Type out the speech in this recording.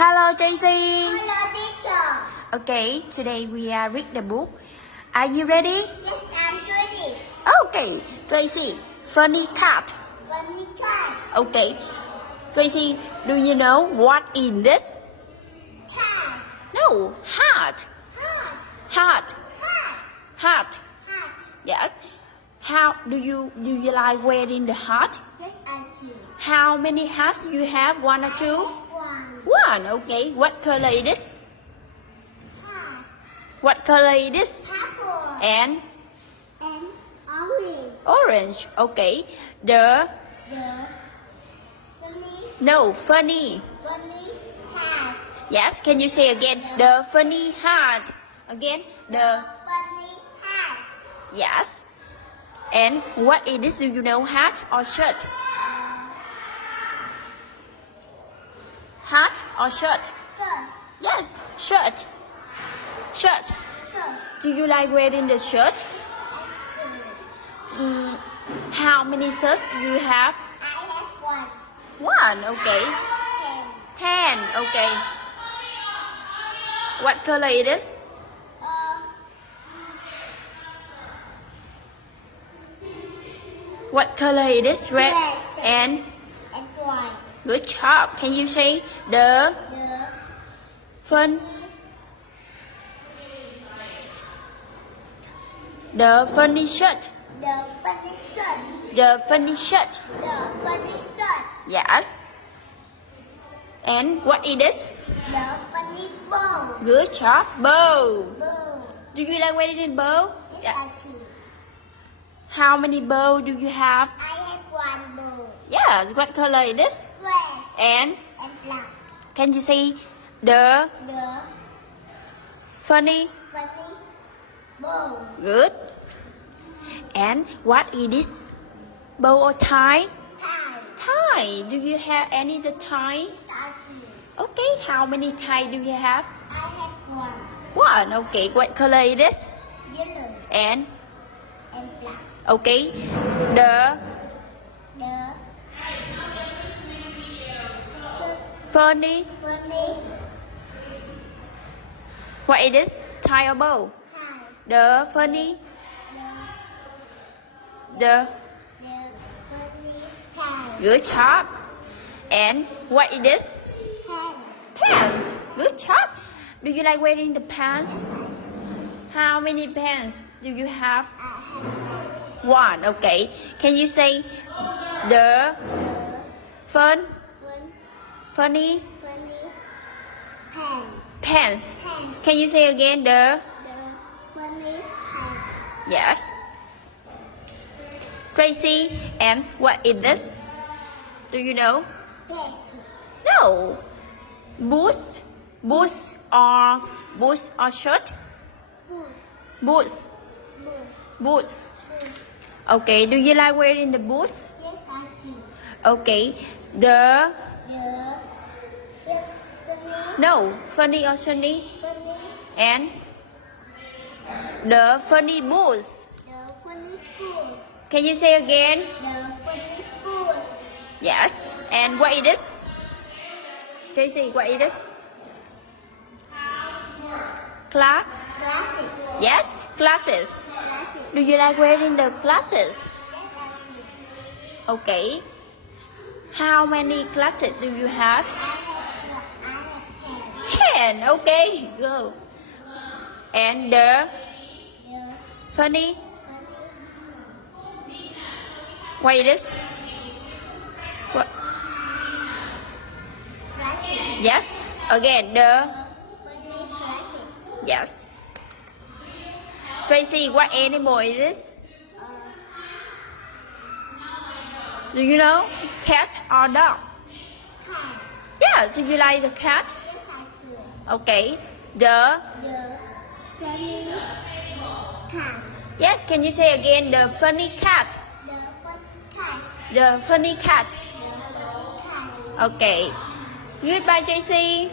Hello, Tracy. Hello, teacher. Okay, today we are read the book. Are you ready? Yes, I'm ready. Okay, Tracy. Funny cat. Funny cat. Okay, Tracy. Do you know what is this? Cat. No, heart. Horse. Heart. Horse. Heart. Hat. Yes. How do you like wearing the heart? Yes, I do. How many hearts do you have? One or two? One. One. Okay. What color is this? Horse. What color is this? Purple. And And orange. orange. Okay. The funny. Funny hat. Yes. Can you say again? The funny heart. Again. The Funny hat. yes. And what is this? Do you know? Hat or shirt? Hat or shirt? Shirt. Yes. Shirt. Shirt. Shirt. Do you like wearing the shirt? How many shirts do you have? I have one. One. Okay. I have 10. Okay. What color is this? What color is this? Red. Red. And And twice. good job. Can you say the funny shirt? The funny shirt. The funny shirt. The funny shirt. Yes. And what is this? The funny bow. Good job. Bow. Bow. Do you like wearing bow? Yes, I do. How many bow do you have? I have one bow. Yes. What color is this? Red And and black. can you say the The funny? funny bow. Good. And what is this? Bow or tie? Tie. Tie. Do you have any the tie? Yes, I do. Okay. How many tie do you have? I have one. One. Okay. What color is this? Yellow And and black. okay. The The funny. funny What is this? Tie or bow? tie. The funny. The The funny tie. good job. And what is this? Pen. Pants. Good job. Do you like wearing the pants? How many pants do you have? I have One. Okay. Can you say the one funny funny pen. pants? Pen. Can you say again the The funny pen. yes? Tracy, and what is this? Do you know? Yes. No. Boots. Boots or shirt? Boot. Boots. Boot. Boots. Boot. Okay. Do you like wearing the boots? Yes, I do. Okay. The The funny no funny or sunny funny and the funny boots. the funny boot. Can you say again? The funny boot. Yes. And what is this? Tracy, what is this? Class? Glasses. Yes, glasses. Glasses. Do you like wearing the glasses? Yes, I do. Okay. How many glasses do you have? I have 10. 10. Okay, go. And the The funny? funny What is this? What? glasses. Yes. Again, the Funny glasses. yes. Tracy, what animal is this? Do you know? Cat or dog? Cat. Yes. Do you like the cat? Yes, I do. Okay. The The funny cat. yes. Can you say again? The funny cat. The funny cat. The funny cat. The funny cat. Okay. Goodbye, Tracy.